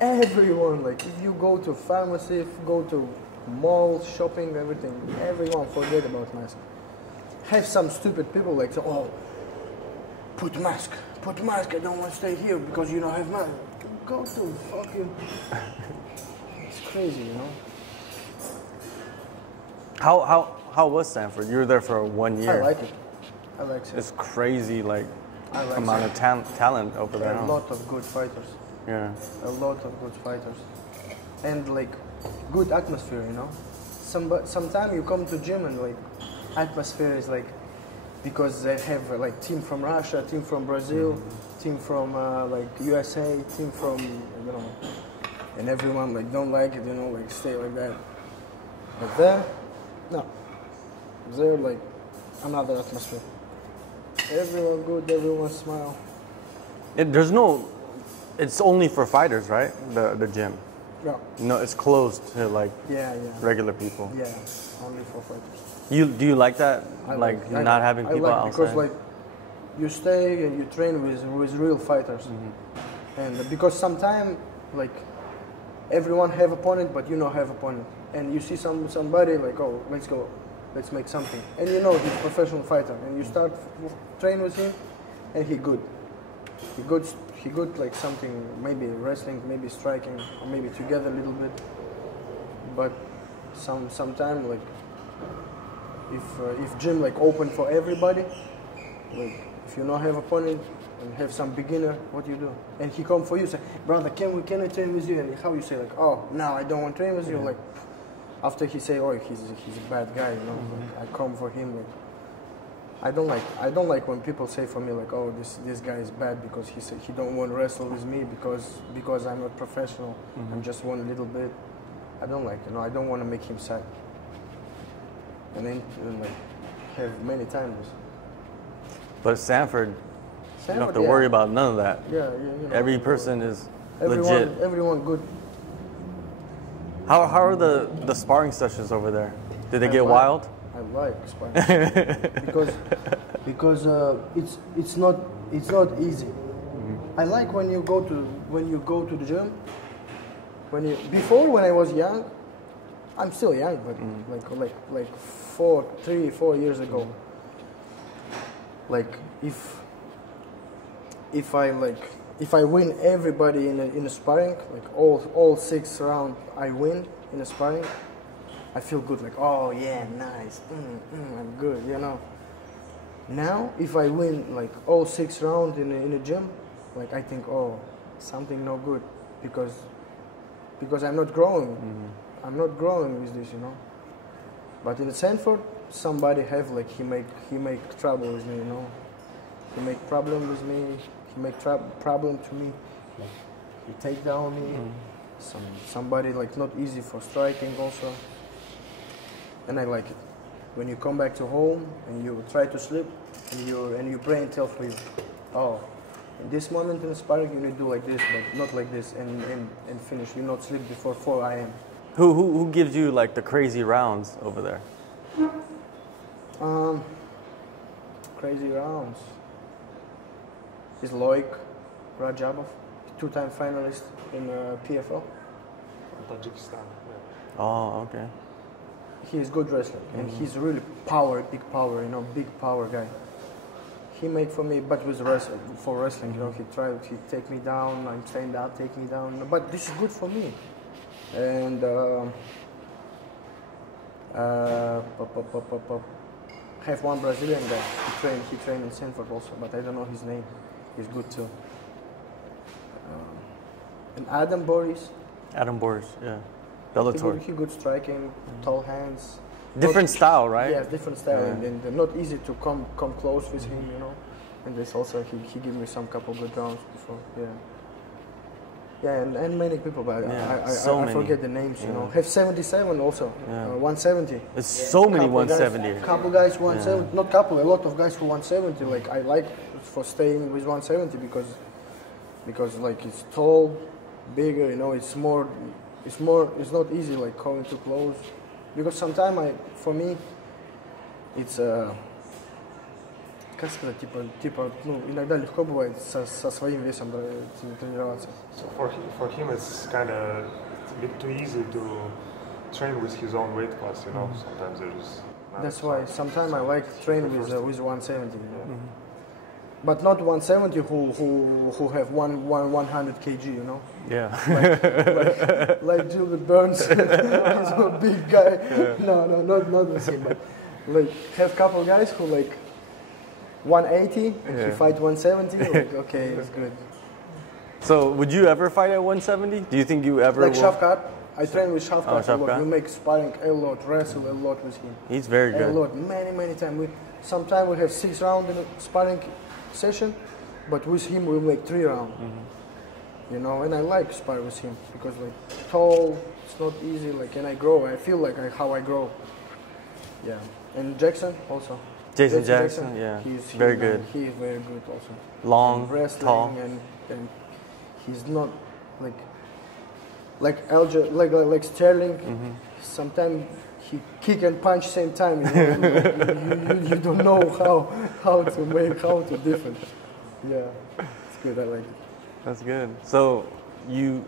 Everyone, like if you go to pharmacy, if you go to mall, shopping, everything, everyone forget about mask. Have some stupid people like, oh, put mask, I don't want to stay here because you don't have mask. Go to fucking... It's crazy, you know? How was Sanford? You were there for 1 year. I like it. I like it. It's crazy, like I like amount of talent over there. A lot of good fighters. Yeah. A lot of good fighters, and like good atmosphere. You know, sometimes you come to gym and like atmosphere is like because they have like team from Russia, team from Brazil, team from like USA, team from you know, and everyone like don't like it. You know, like stay like that. But there, no, there like another atmosphere. Everyone good, everyone smile. It's only for fighters, right? The gym. Yeah. No, it's closed to like regular people. Yeah, only for fighters. Do you like that? Not having people outside? Because like you stay and you train with real fighters, and because sometimes like everyone have opponent, but you don't have opponent, and you see somebody like, oh, let's go, let's make something, and you know he's a professional fighter, and you start train with him, and he good like something, maybe wrestling, maybe striking, or maybe together a little bit, but sometime like if gym like open for everybody, like if you not have opponent and have some beginner, what you do? And he come for you, say, brother, can I train with you? And how you say like, oh, no, I don't want to train with you. Like after he say, oh, he's a bad guy, you know. Like, I come for him. Like, I don't like when people say for me like, oh, this guy is bad because he don't want to wrestle with me because I'm not professional. I'm just one little bit. I don't like, you know. I don't want to make him sad. And then like have many times. But Sanford, you don't have to worry about none of that. Yeah. You know, every person is legit. Everyone good. How are the sparring sessions over there? Did they get wild? I like sparring because it's not easy. I like when you go to the gym. Before when I was young, I'm still young, but like 4 years ago, like if I win everybody in a sparring, like all 6 rounds I win in a sparring, I feel good, like, oh yeah, nice, I'm good, you know. Now if I win like all 6 rounds in a gym, like I think, oh, something no good because I'm not growing. I'm not growing with this, you know. But in Sanford, somebody have like he make trouble with me, you know. He make problem with me. He make problem to me. He take down me. Somebody like not easy for striking also. And I like it. When you come back to home and you try to sleep, and your brain tells you, oh, in this moment in the sparring you need to do like this, but not like this, and finish. You not sleep before 4 a.m. Who gives you like the crazy rounds over there? Crazy rounds. Is Loik Rajabov, 2-time finalist in PFL. Tajikistan. Yeah. Oh, okay. He is good wrestler, and he's really big power, you know, big power guy. He made for me, but with wrestling, you know, he take me down, I'm stand up, take me down, but this is good for me. And have one Brazilian guy. He trained in Sanford also, but I don't know his name. He's good too. And Adam Boris, yeah. Bellator. He good striking, tall hands. Different style, right? Yeah, different style, and not easy to come close with him, you know. And this also, he gave me some couple good rounds before, Yeah, and many people, but I forget the names, you know. Have 77 also, 170. There's so many 170. Couple guys 170, not couple, a lot of guys for 170. Like I like for staying with 170 because like it's tall, bigger, you know. It's not easy like coming too close, because sometimes for me, it's как сказать, типа, ну, иногда легко бывает со своим весом тренироваться. So for him it's kind of a bit too easy to train with his own weight class, you know. Sometimes there's. That's why sometimes I like to train with 170. You know? But not 170 who have 100 kg, you know. Yeah. Like Gilbert Burns, he's a big guy. Yeah. No, not the same. But like have couple guys who like 180 and he fight 170. Like, okay, it's good. So would you ever fight at 170? Do you think you ever? Like Shevchenko, I train with Shevchenko a lot. Shevchenko? We make sparring a lot, wrestle a lot with him. He's very good. A lot, many times. Sometimes we have 6 rounds in a sparring session, but with him we make 3 rounds. You know, and I like spar with him because like tall, it's not easy. Like, and I grow. I feel like how I grow. Yeah, and Jackson also. Jason Jackson, yeah, he's very good. He's very good also. Long, wrestling, tall, and he's not like Sterling. Sometimes he kick and punch same time. You know? you don't know how to different. Yeah, it's good. I like it. That's good. So you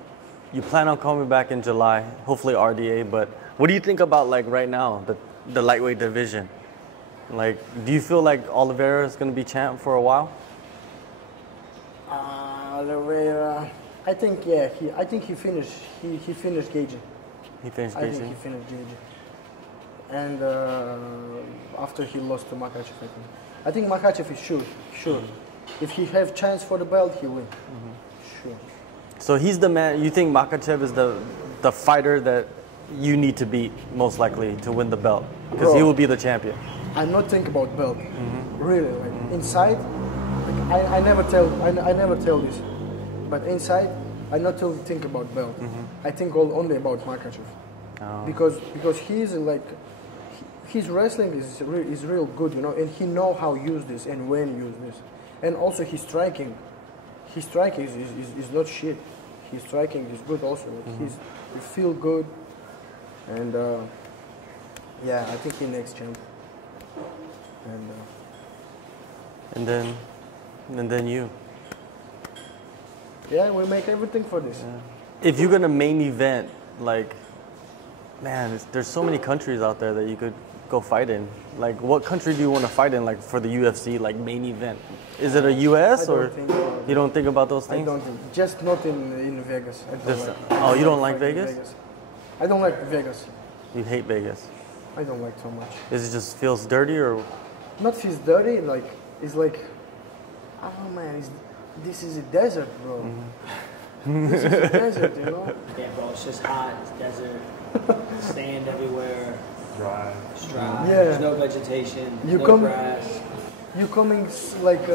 plan on coming back in July, hopefully RDA. But what do you think about like right now the lightweight division? Like, do you feel like Oliveira is going to be champ for a while? Oliveira, I think he finished. He finished Gage. He finished I Gage. think he finished Gage. And after he lost to Makhachev, I think Makhachev is sure. If he have chance for the belt, he win. Sure. So he's the man. You think Makhachev is the fighter that you need to beat most likely to win the belt because he will be the champion. I not think about belt. Really, like inside, like, I never tell this, but inside I not think about belt. I think only about Makhachev, because he's like his wrestling is real good, you know, and he know how use this and when use this, and also his striking is not shit. His striking is good also. Like he feel good, and yeah, I think he next champ. And then you. Yeah, we make everything for this. Yeah. If you're gonna main event, like, man, there's so many countries out there that you could go fight in. Like, what country do you want to fight in? Like for the UFC, like main event. Is it a US or you don't think about those things? I don't think. Just not in Vegas. You don't like Vegas? I don't like Vegas. You hate Vegas. I don't like so much. Is it just feels dirty or? Not feels dirty. Like it's like, oh man, this is a desert, bro. This is a desert, you know. Yeah, bro. It's just hot. It's desert. Sand everywhere. Dry. It's dry. Yeah. There's no vegetation. You no come- grass. You coming like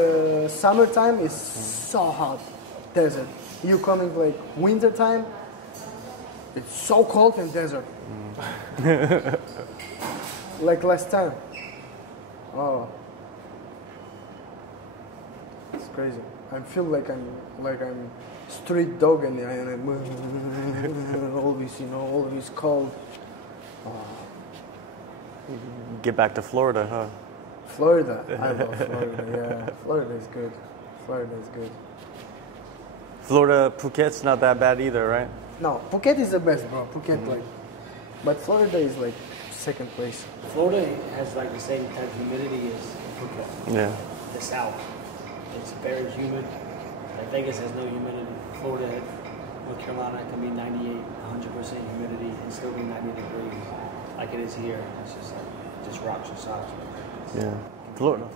summertime is so hot, desert. You coming like winter time, it's so cold and desert. Like last time. Oh, it's crazy. I feel like I'm street dog and I'm always cold. Oh. Get back to Florida, huh? Florida, I love Florida. Yeah, Florida is good. Florida is good. Florida, Phuket's not that bad either, right? No, Phuket is the best, bro. Phuket, like, but Florida is like second place. Florida has like the same type of humidity as Phuket. Yeah. The south. It's very humid. Like Vegas has no humidity. Florida, North Carolina can be 98, 100% humidity and still be 90 degrees. Like it is here. It's just like, just rocks and socks. Yeah. Florida.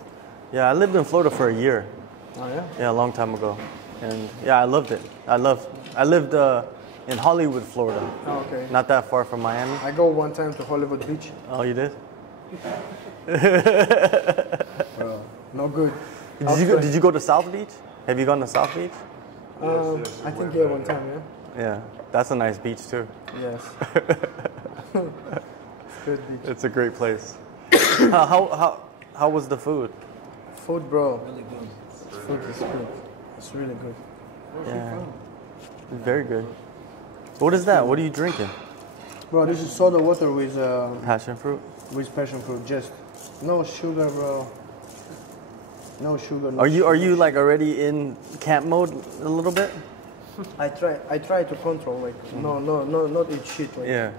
Yeah, I lived in Florida for a year. Oh yeah? Yeah, a long time ago. And yeah, I loved it. I lived in Hollywood, Florida. Oh, okay. Not that far from Miami. I go one time to Hollywood Beach. Oh, you did? No good. Did you go to South Beach? Have you gone to South Beach? I think yeah, one time, yeah. Yeah, that's a nice beach too. Yes. It's good beach. It's a great place. How was the food? Food, bro. Really good. Food is good. It's really good. Yeah, very good. What is that? What are you drinking? Bro, this is soda water with Passion fruit. passion fruit. Just no sugar, bro. No sugar. No Are you like already in camp mode a little bit? I try to control, like, no, not eat shit. Like, Yeah.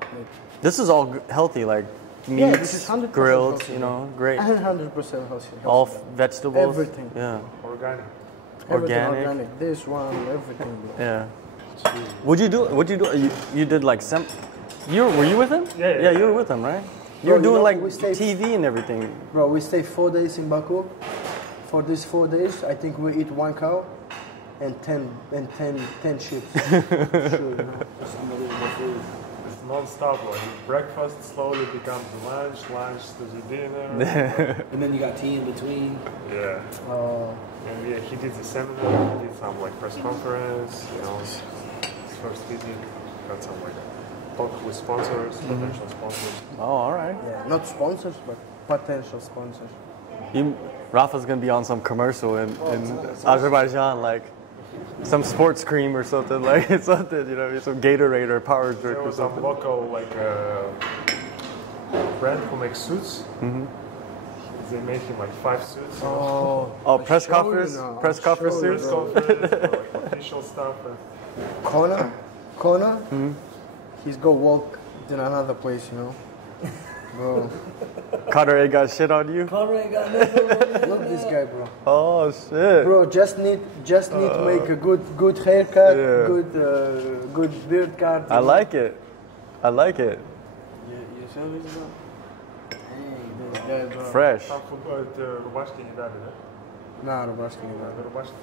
like, This is all healthy. Like meats, this is 100% grilled, healthy, you know, great. 100% healthy. All bro. vegetables. Everything. Yeah. Organic. Everything Organic. This one, everything, bro. Yeah. What'd you do? You did like were you with him? Yeah, you were with him, right? You Bro, were doing like we stayed- TV and everything. Bro, we stay 4 days in Baku. For these 4 days, I think we eat 1 cow and 10 chips. Sure, you know. It's unbelievable food. It's non-stop. Like breakfast slowly becomes lunch, lunch to the dinner. And then you got tea in between. Yeah. And yeah, he did the seminar, he did some like press conference, you know, his first visit, got some like talk with sponsors, potential sponsors. Oh, all right. Yeah, not sponsors, but potential sponsors. Rafa's gonna be on some commercial in Azerbaijan, like some sports cream or something, like something, you know, some Gatorade or power drink There or was some something. local like brand who makes suits. They make him like 5 suits. Oh, press show you conference, now. press I'll conference show you, suits. Press conference, like official stuff. Kona, he's go walk in another place, you know. Bro, Carter ain't got shit on you. Conrad got nothing on look this guy, bro. Oh shit. Bro, just need to make a good haircut, Yeah. good beard cut. I like it. I like it. You saw this, bro? Hey, this guy, bro. Fresh. Там рубашки не дали, да? Nah, рубашки не надо. Рубашки.